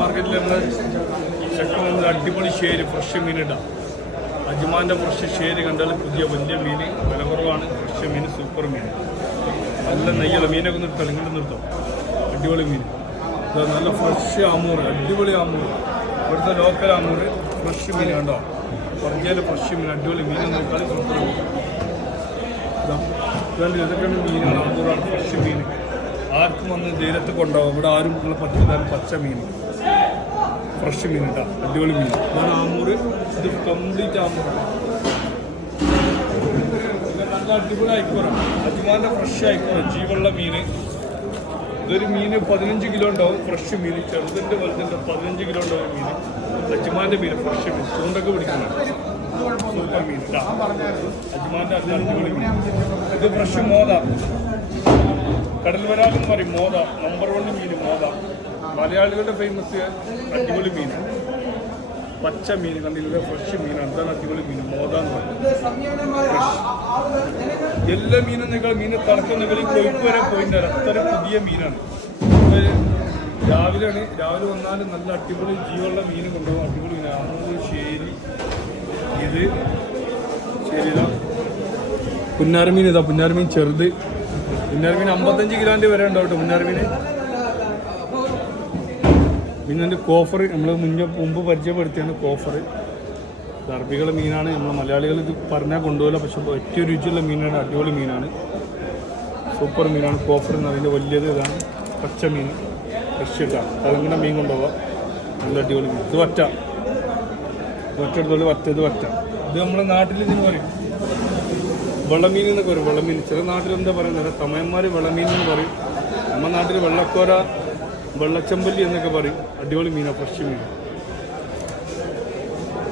മാർക്കറ്റിൽ നമ്മൾ ചെക്കൻ വന്നത് അടിപൊളി ഷേര് ഫ്രഷ് മീനിടാം. അജ്മാൻ്റെ ഫ്രഷ് ഷേര് കണ്ടാൽ പുതിയ വലിയ മീൻ, വില കുറവാണ്. ഫ്രഷ് മീൻ, സൂപ്പർ മീൻ, നല്ല നെയ്യുള്ള മീനൊക്കെ നിർത്താം. ഇങ്ങോട്ട് നിർത്താം. അടിപൊളി മീൻ, നല്ല ഫ്രഷ് ആമൂർ, അടിപൊളി ആമൂർ, ഇവിടുത്തെ ലോക്കൽ ആമൂർ ഫ്രഷ് മീൻ കണ്ടോ. കുറഞ്ഞാൽ ഫ്രഷ് മീൻ, അടിപൊളി മീൻ നോക്കാൻ സൂപ്പർ മീൻ. ഇതൊക്കെയാണ് മീനാണ്, ആമൂറാണ് ഫ്രഷ് മീൻ. ആർക്കും വന്ന് ധൈര്യത്ത് കൊണ്ടുപോകും. ഇവിടെ ആരും പറ്റില്ല. പച്ച മീൻ, ഫ്രഷ് മീൻ കേട്ടോ, അടിപൊളി മീൻ. ഇതാണ് ആമൂറ്. ഇത് കംപ്ലീറ്റ് ആമൂറാണ്. നല്ല അടിപൊളി അയക്കൂറാണ്. അജ്മാൻ്റെ ഫ്രഷ് അയക്കൂറ, ജീവുള്ള മീൻ. ഇതൊരു മീൻ 15 കിലോ ഉണ്ടാവും. ഫ്രഷ് മീൻ, ചെറുതിൻ്റെ വലുതിൻ്റെ 15 കിലോ ഉണ്ടാവും മീൻ. അജ്മാൻ്റെ മീൻ, ഫ്രഷ് മീൻ, ചൂണ്ടൊക്കെ പിടിക്കുന്നത് സൂപ്പർ മീൻ കേട്ടോ. അജ്മാൻ്റെ അത് അടിപൊളി മീൻ. ഇത് ഫ്രഷ് മോത, കടൽ വരാലെന്ന് പറയും. മോത നമ്പർ 1 മീൻ മോത. മലയാളികളുടെ ഫേമസ് അടിപൊളി മീൻ, പച്ച മീൻ കണ്ടില്ല, ഫ്രഷ് മീനാണ്. എന്താണ് അടിപൊളി മീൻ മോത എന്ന് പറയുന്നത്. എല്ലാ മീനും നിങ്ങൾ മീൻ തളക്കുന്ന കൊഴുപ്പ് വരെ പോയിന്റ് അത്ര പുതിയ മീനാണ്. രാവിലെ വന്നാലും നല്ല അടിപൊളി ജീവുള്ള മീൻ കൊണ്ടുപോകും. അടിപൊളി മീൻ ആമൂർ, ശേരി. ഇത് ശരിതാ പുന്നാർമീൻ. ഇതാ പുന്നാർമീൻ ചെറുത്. പുന്നാർമീൻ 55 കിലോൻ്റെ വരെ ഉണ്ടാവും കേട്ടോ പുന്നാർമീൻ. പിന്നെ അതിൻ്റെ കോഫർ നമ്മൾ മുമ്പ് പരിചയപ്പെടുത്തിയാണ് കോഫർ. അറബികളുടെ മീനാണ്. നമ്മൾ മലയാളികൾ ഇത് പറഞ്ഞാൽ കൊണ്ടുപോകില്ല, പക്ഷെ ഏറ്റവും രുചിയുള്ള മീനാണ്. അടിപൊളി മീനാണ്, സൂപ്പർ മീനാണ് കോഫർ എന്ന് പറയുന്നത്. വലിയത് ഇതാണ് പച്ച മീൻ, ഫ്രഷ് ഇട്ടാ. അതങ്ങനെ മീൻ കൊണ്ടുപോകാം, നല്ല അടിപൊളി മീൻ. ഇത് വറ്റ, എടുത്തോളൂ വറ്റ. ഇത് വറ്റ. ഇത് നമ്മുടെ നാട്ടിൽ ഇതിന് പറയും വെള്ളമീൻ എന്നൊക്കെ പറയും. വെള്ളമീൻ ചില നാട്ടിൽ എന്താ പറയുന്നത്, തമയന്മാർ വെള്ളമീൻ എന്ന് പറയും. നമ്മുടെ നാട്ടിൽ വെള്ളക്കോര, വെള്ളച്ചമ്പല്ലി എന്നൊക്കെ പറയും. അടിപൊളി മീനാണ്, ഫ്രഷ് മീൻ.